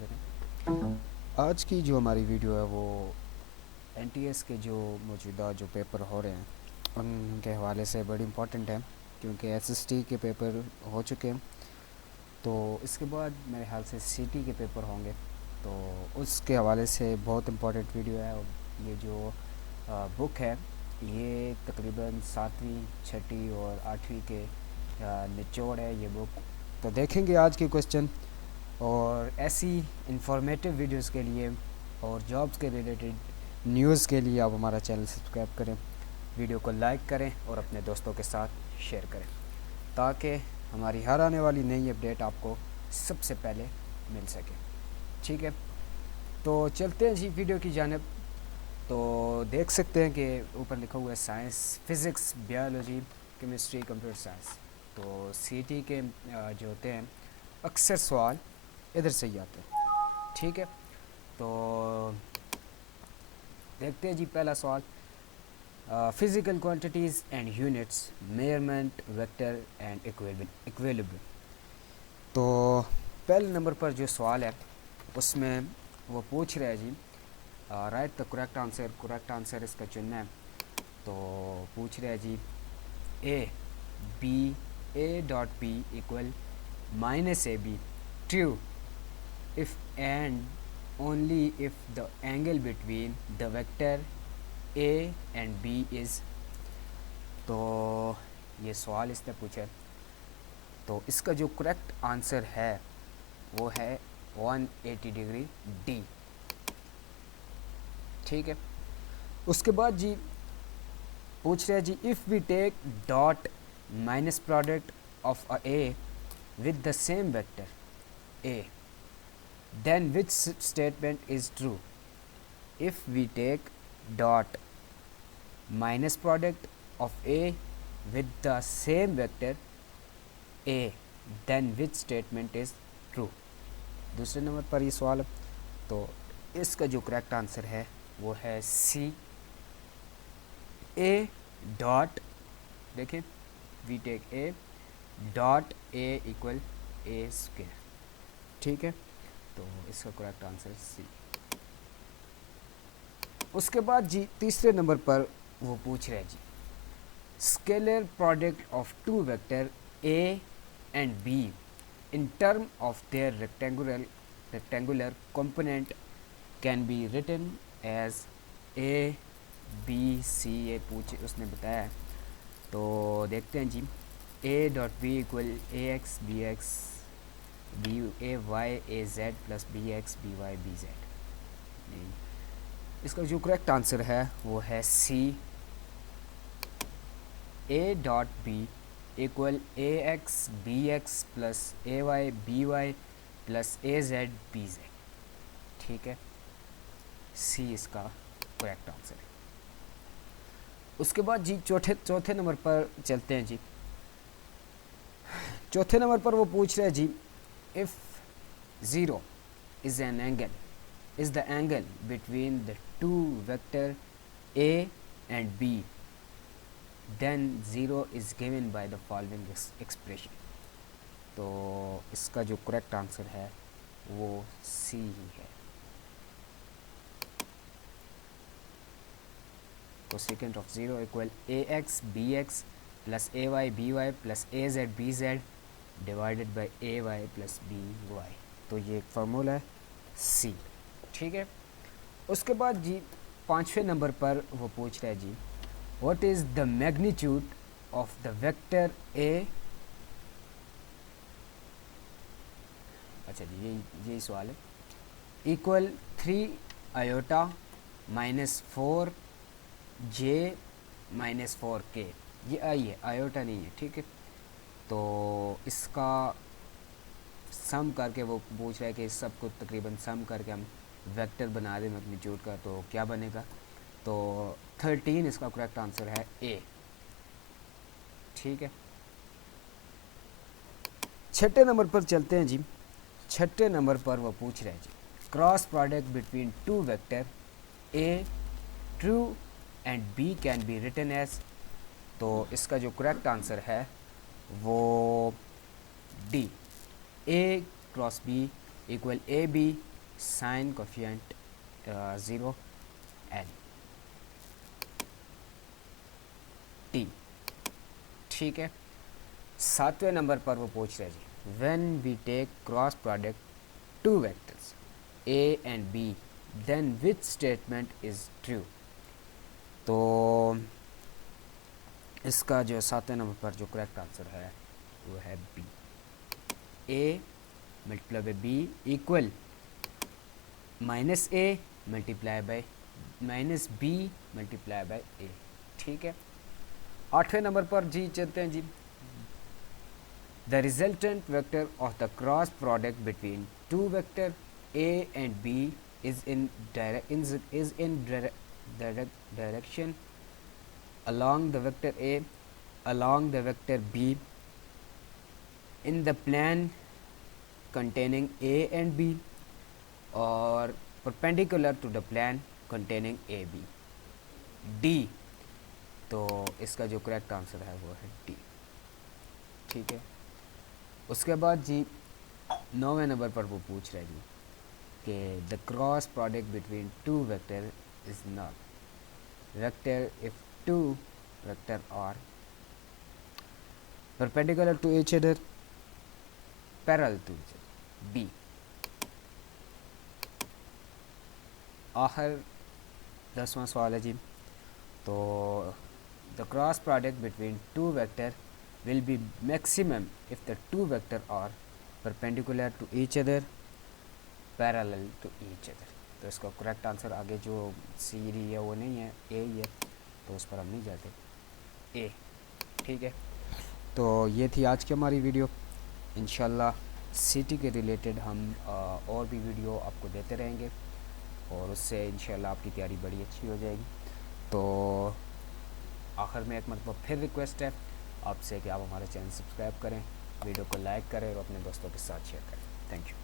حاضر ہیں۔ آج کی جو ہماری ویڈیو ہے وہ این ٹی ایس کے جو موجودہ جو پیپر ہو رہے ہیں ان کے حوالے سے بڑی امپورٹنٹ ہے، کیونکہ ایس ایس ٹی کے پیپر ہو چکے ہیں، تو اس کے بعد میرے خیال سے سی ٹی کے پیپر ہوں گے، تو اس کے حوالے سے بہت امپورٹنٹ ویڈیو ہے۔ یہ جو بک ہے یہ تقریباً 7ویں 6ٹھی اور 8ویں کے نچوڑ ہے یہ بک، تو دیکھیں گے آج کے کویسچن، اور ایسی انفارمیٹیو ویڈیوز کے لیے اور جابس کے ریلیٹڈ نیوز کے لیے آپ ہمارا چینل سبسکرائب کریں، ویڈیو کو لائک کریں اور اپنے دوستوں کے ساتھ شیئر کریں تاکہ ہماری ہر آنے والی نئی اپڈیٹ آپ کو سب سے پہلے مل سکے۔ ٹھیک ہے، تو چلتے ہیں جی ویڈیو کی جانب۔ تو دیکھ سکتے ہیں کہ اوپر لکھا ہوا ہے science, physics, biology, chemistry, computer science. تو سی ٹی کے جو ہوتے ہیں اکثر سوال ادھر سے ہی آتے ہیں۔ ٹھیک ہے، تو دیکھتے ہیں جی پہلا سوال، physical quantities and units, measurement, vector and equilibrium. تو پہلے نمبر پر جو سوال ہے اس میں وہ پوچھ رہا ہے جی رائٹ دا کریکٹ آنسر اس کا چننا ہے، تو پوچھ رہا ہے جی A dot B equal minus A B, true if and only if the angle between the vector a and b is، تو یہ سوال اس نے پوچھا، تو اس کا جو کریکٹ آنسر ہے وہ ہے 180 ڈگری ڈی۔ ٹھیک ہے، اس کے بعد جی پوچھ رہے جی if we take dot minus product of a with the same vector a then which statement is true؟ if we take dot minus product of a with the same vector a then which statement is true؟ دوسرے number پر یہ سوال ہے، تو اس کا جو correct answer ہے وہ ہے سی، اے ڈاٹ، دیکھیں we take A dot A equal A square. ٹھیک ہے، تو اس کا کریکٹ آنسر سی۔ اس کے بعد جی تیسرے نمبر پر وہ پوچھ رہے جی scalar product of two vector A and B in term of their rectangular component can be written as A B C, یہ اس نے بتایا ہے، تو دیکھتے ہیں جی A dot B equal A X B X B A Y A Z plus B X B Y B Z. اس کا جو کریکٹ آنسر ہے وہ ہے C, A dot B equal A X B X plus A Y B Y plus A Z B Z. ٹھیک ہے، سی اس کا correct answer ہے۔ اس کے بعد جی چوتھے نمبر پر چلتے ہیں جی۔ چوتھے نمبر پر وہ پوچھ رہے جی if 0 is an angle is the angle between the two vector a and b then 0 is given by the following expression۔ تو اس کا جو کریکٹ آنسر ہے وہ سی ہی ہے۔ cosecant of 0 equal ax bx plus ay by plus az bz divided by ay plus by، تو یہ ایک فارمولا ہے سی۔ ٹھیک ہے، اس کے بعد جی پانچویں نمبر پر وہ پوچھ رہا ہے جی what is the magnitude of the vector a، اچھا جی یہی سوال ہے، equal 3 iota minus 4 j minus 4 k، یہ آئی ہے آئیوٹا نہیں ہے۔ ٹھیک ہے، تو اس کا سم کر کے وہ پوچھ رہا ہے کہ اس سب کو تقریباً سم کر کے ہم ویکٹر بنا دیں میگنیچیوڈ کا، تو کیا بنے گا؟ تو 13 اس کا کریکٹ آنسر ہے اے۔ ٹھیک ہے، چھٹے نمبر پر چلتے ہیں جی۔ چھٹے نمبر پر وہ پوچھ رہے ہیں جی cross product between two vector A true and B can be written as, تو اس کا جو کریکٹ آنسر ہے وہ D, A cross B equal A B sine coefficient 0 N T. ٹھیک ہے. 7ویں نمبر پر وہ پوچھ رہے جی when we take cross product two vectors A and B then which statement is true. تو اس کا جو 7ویں نمبر پر جو کریکٹ آنسر ہے وہ ہے B. A multiply by B equal -A multiply by -B multiply by A. ٹھیک ہے. 8ویں نمبر پر جی چلتے ہیں جی. The resultant vector of the cross product between two vector A and B is in direction along the vector A along the vector B in the plane containing A and B or perpendicular to the plane containing AB. D. تو اس کا جو correct answer ہے وہ ہے D. ٹھیک ہے. اس کے بعد جی 9ویں نمبر پر وہ پوچھ رہے جی کہ the cross product between two vector is not vector if two vector are perpendicular to each other parallel to each other. B. آخر 10واں سوال ہے جی. تو the cross product between two vector will be maximum if the two vector are perpendicular to each other parallel to each other. تو اس کا correct answer آگے جو سی ڈی ہے وہ نہیں ہے اے ہی ہے تو اس پر ہم نہیں جاتے اے. ٹھیک ہے. تو یہ تھی آج کی ہماری ویڈیو. انشاءاللہ سی ٹی کے ریلیٹڈ ہم اور بھی ویڈیو آپ کو دیتے رہیں گے اور اس سے انشاءاللہ آپ کی تیاری بڑی اچھی ہو جائے گی. تو آخر میں ایک مرتبہ پھر ریکویسٹ ہے آپ سے کہ آپ ہمارے چینل سبسکرائب کریں, ویڈیو کو لائک کریں اور اپنے دوستوں کے ساتھ شیئر کریں. Thank you.